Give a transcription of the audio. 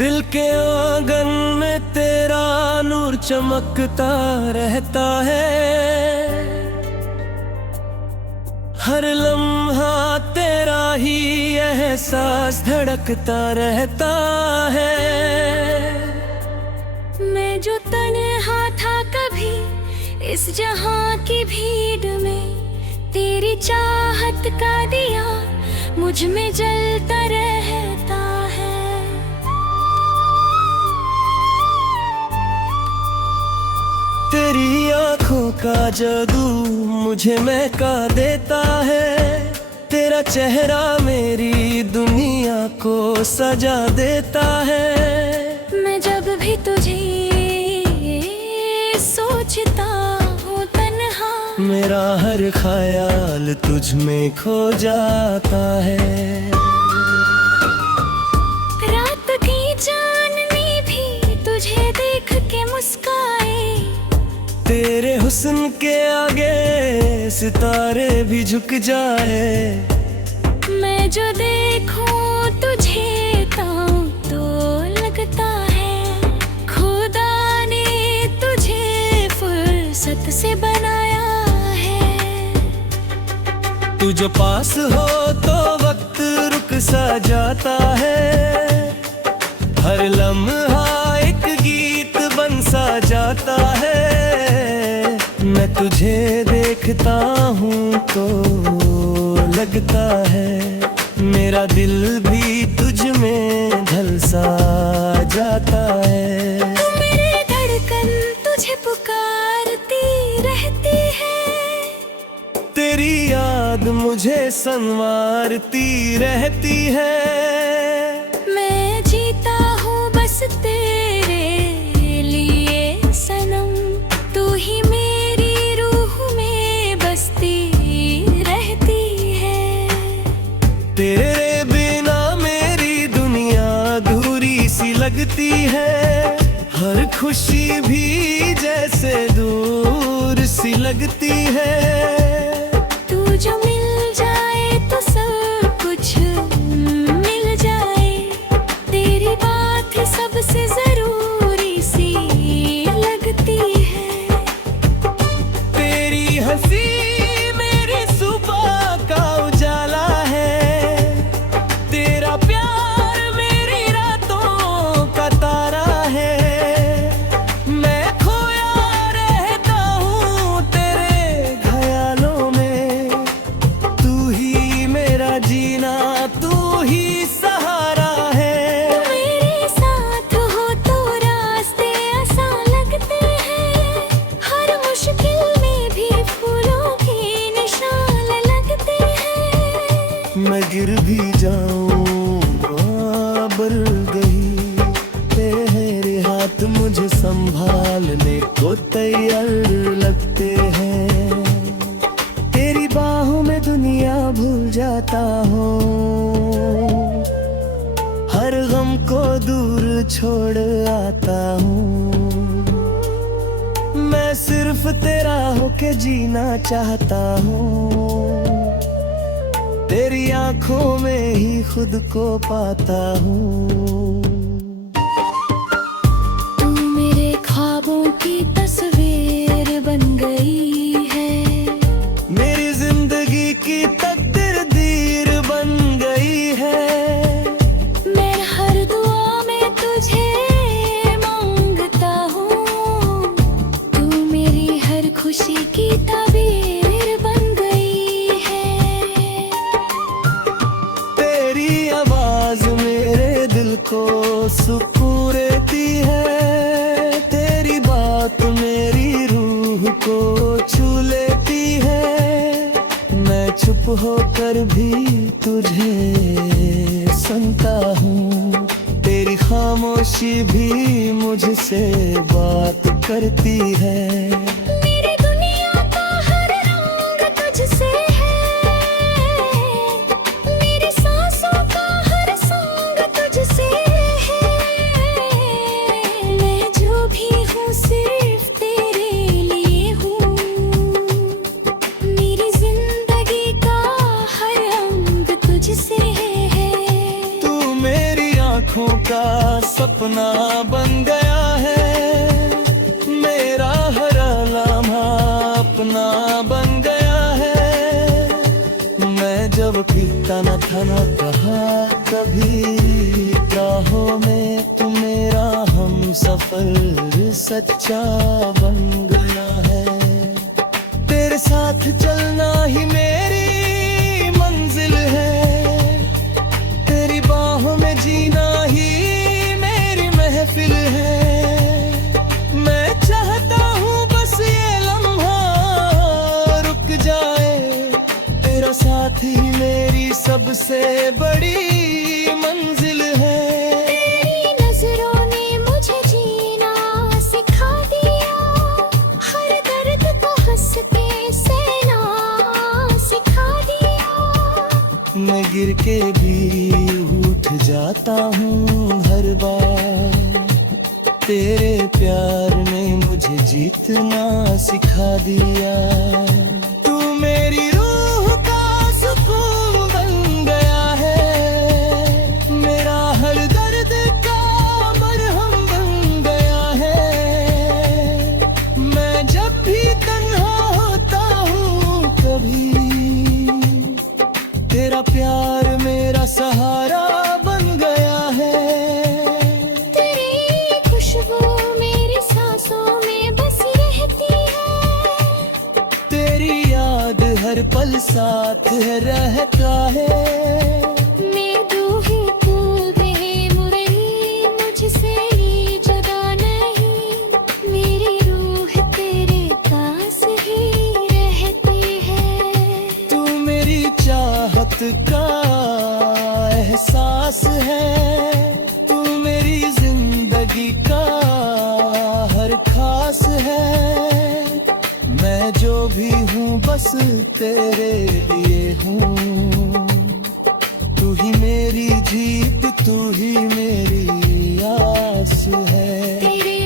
दिल के आंगन में तेरा नूर चमकता रहता है। हर लम्हा तेरा ही एहसास धड़कता रहता है। मैं जो तन्हा था कभी इस जहां की भीड़ में, तेरी चाहत का दिया मुझ में जलता रहता है। तेरी आंखों का जादू मुझे महका देता है। तेरा चेहरा मेरी दुनिया को सजा देता है। मैं जब भी तुझे सोचता हूँ तन्हा, मेरा हर ख्याल तुझ में खो जाता है। रात की चांदनी भी तुझे देख के मुस्काए। तेरे हुस्न के आगे सितारे भी झुक जाए। मैं जो देखूं तुझे तो लगता है खुदा ने तुझे फुर्सत से बनाया है। तू जो पास हो तो वक्त रुक सा जाता है। हर लम्हा एक गीत बन सा जाता है। मैं तुझे देखता हूँ तो लगता है मेरा दिल भी तुझ में ढल सा जाता है। मेरी धड़कन तुझे पुकारती रहती है। तेरी याद मुझे संवारती रहती है। मैं जीता हूँ बस तेरे लिए सनम, तू ही मेरी रूह में बसती रहती है। तेरे बिना मेरी दुनिया अधूरी सी लगती है। हर खुशी भी जैसे दूर सी लगती है। तू जो मिल जाए तो सब कुछ मिल जाए। तेरी बात सबसे जरूरी सी लगती है। तेरी हंसी मेरी सुबह का उजाला है। तेरा प्यार मेरी रातों का तारा है। मैं खोया रहता हूँ तेरे ख्यालों में। तू ही मेरा जीना, तू ही सहारा है। मेरे साथ हो तो रास्ते आसान लगते हैं। हर मुश्किल में भी फूलों के निशान लगते हैं। मैं गिर भी जाऊं बर गई, तेरे हाथ मुझे संभालने को तैयार लगते हैं। तेरी बाहों में दुनिया भूल जाता हूँ। हर गम को दूर छोड़ आता हूँ। मैं सिर्फ तेरा होके जीना चाहता हूँ। तेरी आंखों में ही खुद को पाता हूँ। तू मेरे ख्वाबों की तस्वीर बन गई है। मेरी जिंदगी की तकदीर बन गई है। मैं हर दुआ में तुझे मांगता हूँ। तू मेरी हर खुशी की ताबीर बन गई है। तेरी आवाज मेरे दिल को सुकून देती है। तेरी बात मेरी रूह को छू लेती है। मैं चुप होकर भी तुझे सुनता हूँ। तेरी खामोशी भी मुझसे बात करती है। मेरी दुनिया का हर रंग तुझसे है। मेरी सांसों का हर संग तुझसे है। मैं जो भी हूँ सिर्फ तेरे लिए हूँ। मेरी जिंदगी का हर रंग तुझसे है। तू मेरी आँखों का सपना अपना बन गया है, मेरा हर लम्हा अपना बन गया है। मैं जब पीता न था न कहा कभी, राहों में तू मेरा हम सफर सच्चा बन गया है। तेरे साथ चलना ही मेरी मंजिल है, तेरी बाहों में जीना ही मेरी महफिल है। मैं चाहता हूँ बस ये लम्हा रुक जाए, तेरा साथ ही मेरी सबसे बड़ी मंजिल है। तेरी नजरों ने मुझे जीना सिखा दिया, हर दर्द को हंस के सहना सिखा दिया। मैं गिर के भी उठ जाता हूँ हर बार, तेरे प्यार ने मुझे जीतना सिखा दिया। तू मेरी रूह का सुकून बन गया है, मेरा हर दर्द का मरहम बन गया है। मैं जब भी तन्हा होता हूँ कभी, तेरा प्यार मेरा सहारा बन गया है। तेरी खुशबू मेरी सांसों में बस रहती है, तेरी याद हर पल साथ रहता है। मैं रूह तू दे मुरली मुझसे ही जुदा नहीं, मेरी रूह तेरे पास ही रहती है। तू मेरी चाहत का एहसास है, तू मेरी जिंदगी का हर खास है। मैं जो भी हूँ बस तेरे लिए हूँ, तू ही मेरी जीत, तू ही मेरी आस है। तेरे